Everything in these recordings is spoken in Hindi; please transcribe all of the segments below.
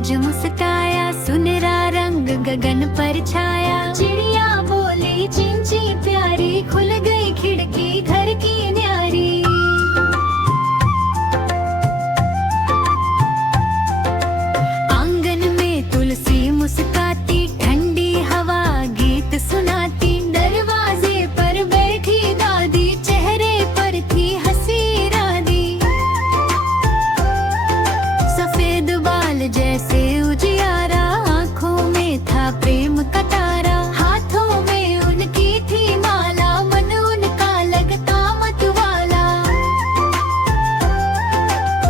सूरज मुस्काया, सुनहरा रंग गगन पर छाया। चिड़िया बोली चिंची प्यारी, खुल गई खिड़की घर की न्यारी। आंगन में तुलसी मुस्काती, ठंडी हवा गीत सुनाती। दरवाजे पर बैठी दादी, चेहरे पर थी हंसी रादी। सफेद बाल जैसे उजियारा, आंखों में था प्रेम का तारा। हाथों में उनकी थी माला, मन उनका लगता मतवाला।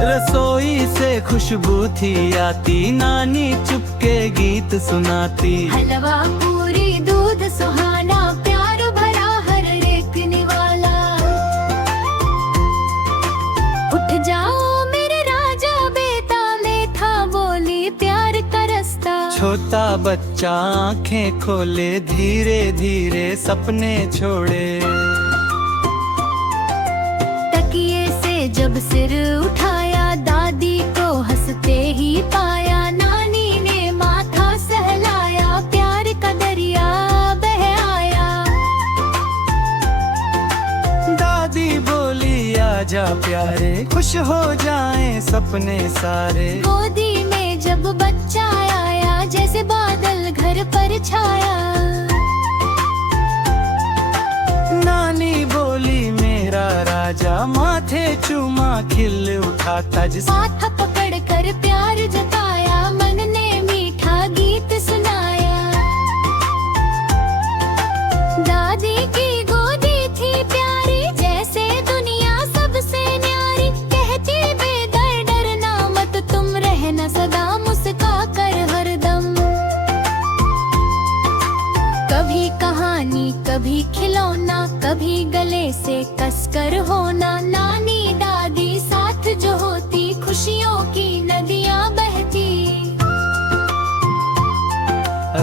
रसोई से खुशबू थी आती, नानी चुपके गीत सुनाती। हलवा पूरी दूध सुहाना, प्यार भरा हर एक निवाला। उठ जाओ मेरे राजा, बेताले था बोली प्यार का रास्ता। छोटा बच्चा आंखें खोले, धीरे धीरे सपने छोड़े। तकिए से जब सिर उठाया, दादी को हंसते ही पाया। नानी ने माथा सहलाया, प्यार का दरिया बह आया। दादी बोली आजा प्यारे, खुश हो जाएं सपने सारे। गोदी में जब बच्चा आया, जैसे बादल घर पर छाया। नानी बोली मेरा राजा, माथे चूमा खिल उठाता जिस। हाथ पकड़ कर प्यार जताया, मन ने मीठा गीत सुनाया। दादी की गोदी थी प्यारी, जैसे दुनिया सबसे न्यारी। कहती बेदर डरना मत, तुम रहना सदा मुस्का कर हरदम। कभी कहानी कभी खिलौना, कभी गले से कसकर होना। नानी दादी साथ जो होती, खुशियों की नदियाँ बहती।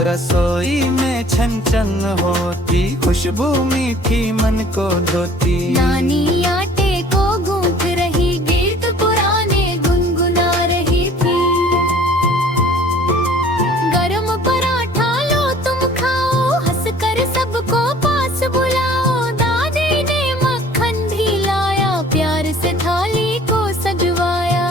रसोई में छन छन होती, खुशबू मीठी मन को धोती। नानी आटे को गूंथ रही, गीत पुराने गुनगुना रही थी। गरम पराठा लो तुम खाओ, हंसकर सबको पास बुलाओ। दादी ने मक्खन भी लाया, प्यार से थाली को सजवाया।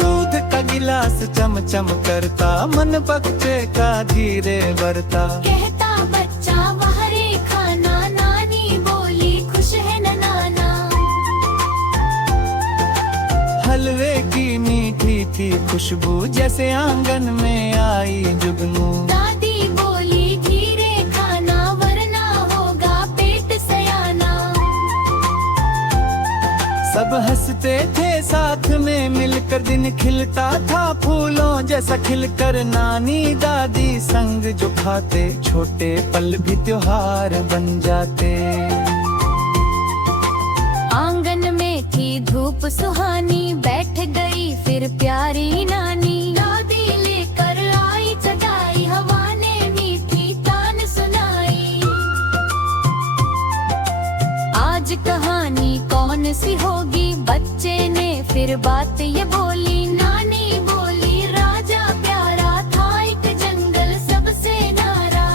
दूध का गिलास चम चम करता, मन बच्चे का धीरे बढ़ता। कहता बच्चा बाहरे खाना, नानी बोली खुश है न नाना। हलवे की मीठी थी खुशबू, जैसे आंगन में आई जुगनू। दादी बोली धीरे खाना, वरना होगा पेट सयाना। सब हंसते थे साथ में मिलकर, दिन खिलता था फूलों जैसा खिलकर। नानी दादी संग जो खाते, छोटे पल भी त्योहार बन जाते। आंगन में थी धूप सुहानी, बैठ गई फिर प्यारी नानी। दादी लेकर आई चटाई, हवा ने मीठी तान सुनाई। आज कहानी कौन सी होगी, बच्चे ने फिर बात ये बोली। नानी बोली राजा प्यारा था, एक जंगल सबसे न्यारा।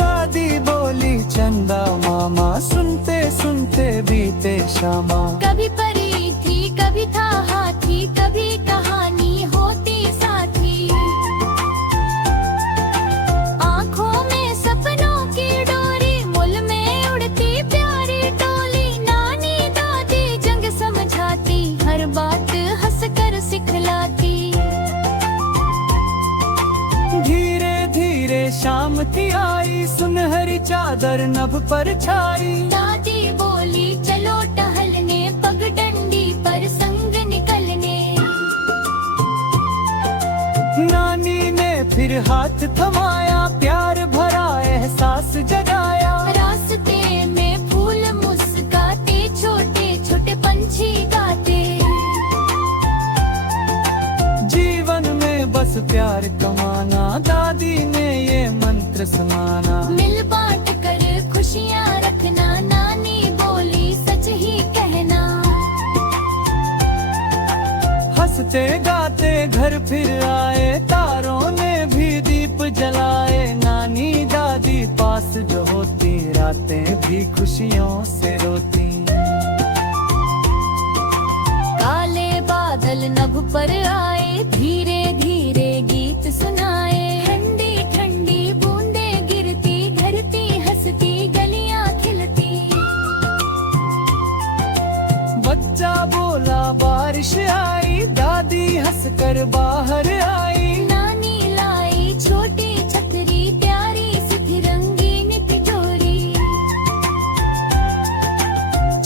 दादी बोली चंदा मामा, सुनते सुनते बीते शामा। कभी परी थी कभी था हाथी, कभी कहानी होती साथी। आँखों में सपनों की डोरी, मुल में उड़ती प्यारी टोली। नानी दादी जंग समझाती, हर बात हंसकर सिखलाती। धीरे धीरे शाम थी आई, सुनहरी चादर नभ पर छाई। दादी बोली चलो टहलने, पगडंडी पर संग निकलने। नानी ने फिर हाथ थमाया, प्यार भरा एहसास जगाया। रास्ते में फूल मुस्काते, छोटे छोटे पंछी गाते। जीवन में बस प्यार कमाना, दादी ने ये मंत्र सुनाना। मिल बांट कर खुशियाँ रखना, नानी बोली सच ही कहना। फिर आए, तारों ने भी दीप जलाए। नानी दादी पास जो होती, रातें भी खुशियों से रोती। काले बादल नभ पर आए, धीरे धीरे गीत सुनाए। ठंडी ठंडी बूंदें गिरती, धरती हंसती, गलियां खिलती। बच्चा बोला बारिश आई, दादी हंसकर बाहर आई। नानी लाई छोटी छतरी, प्यारी सी रंगीन तिजोरी।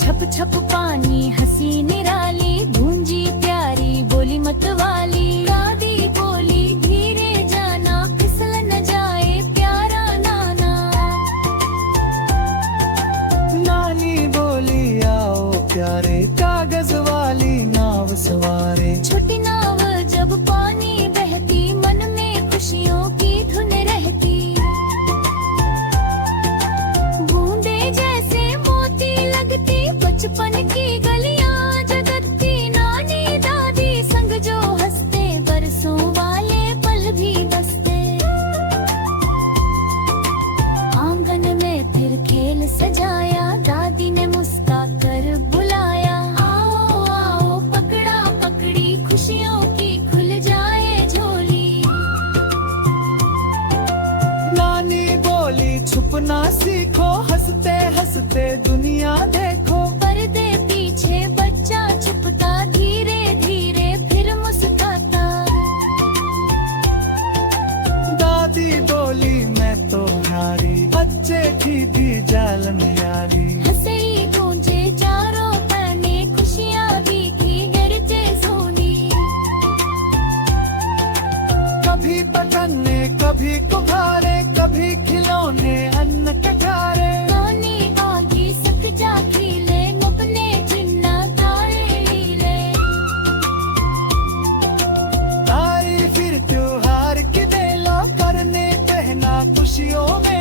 छप छप पानी हंसी निराली, गूंजी प्यारी बोली मतवाली। दादी बोली धीरे जाना, फिसल न जाए प्यारा नाना। नानी बोली आओ प्यारे, कागज वाली नाव सवारे। छोटी नाव जब पानी बहती, मन में खुशियों की धुन रहती। बूंदे जैसे मोती लगती, बचपन की गलियां जगती। नानी दादी संग जो हंसते, बरसों वाले पल भी बसते। आंगन में फिर खेल सजाया, दादी ने मुस्का कर बुलाया। आओ आओ पकड़ा पकड़ी, खुशियों की खुल जाए झोली। नानी बोली छुपना सीखो, हंसते हंसते दुनिया देखो। पर्दे पीछे बच्चा छुपता, धीरे धीरे फिर मुस्कुराता। दादी बोली मैं तो हारी, बच्चे की भी जालन यारी। हंसे गूंजे चारों ताने, खुशियां भीगी गरजे सोनी। कभी पतंगे कभी गुब्बारे, कभी खिलौने अन्न कटारे। नानी आगी सतजा खिले, मुपने जिन्ना तारे लीले। आई फिर त्योहार की बेला, करने कहना खुशियों में